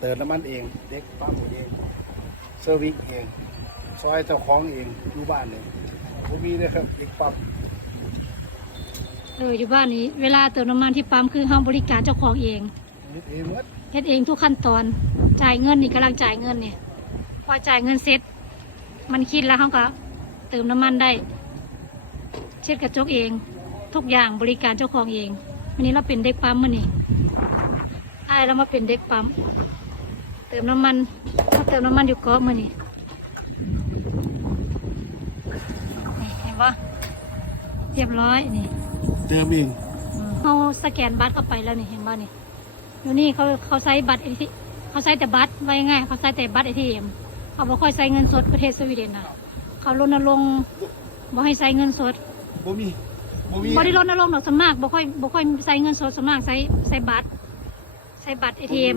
เติมน้ำมันเองเด็กปั๊มเองเซอร์วิสเองซอยเจ้าของเองอยู่บ้านเองผมมีเลยครับเด็กปั๊ม อยู่บ้านนี้เวลาเติมน้ำมันที่ปั๊มคือเฮาบริการเจ้าของเอง นิดเองหมด เฮ็ดเองทุกขั้นตอนจ่ายเงินนี่กำลังจ่ายเงินเนี่ยพอจ่ายเงินเสร็จมันคิดแล้วเขาก็เติมน้ำมันได้เช็ดกระจกเองทุกอย่างบริการเจ้าของเองวันนี้เราเป็นเด็กปั๊มมื้อนี้เรามาเป็นเด็กปั๊มเติมน้ำมันมาเติมน้ำมันอยู่เกาะมื้อนี้นี่เห็นปะเรียบร้อยนี่ เติมเอง เขาสแกนบัตรเข้าไปแล้วนี่เห็นป่ะนี่อยู่นี่เขาใช้บัตรเขาใช้แต่บัตรไว้ง่ายเขาใช้แต่บัตรATMเขาบ่ค่อยใช้เงินสดประเทศสวีเดนนะเขารณรงค์บ่ให้ใช้เงินสดบ่มีบ่ได้รณรงค์หรอกสวนมากบ่ค่อยใช้เงินสดสวนมากใช้บัตรATM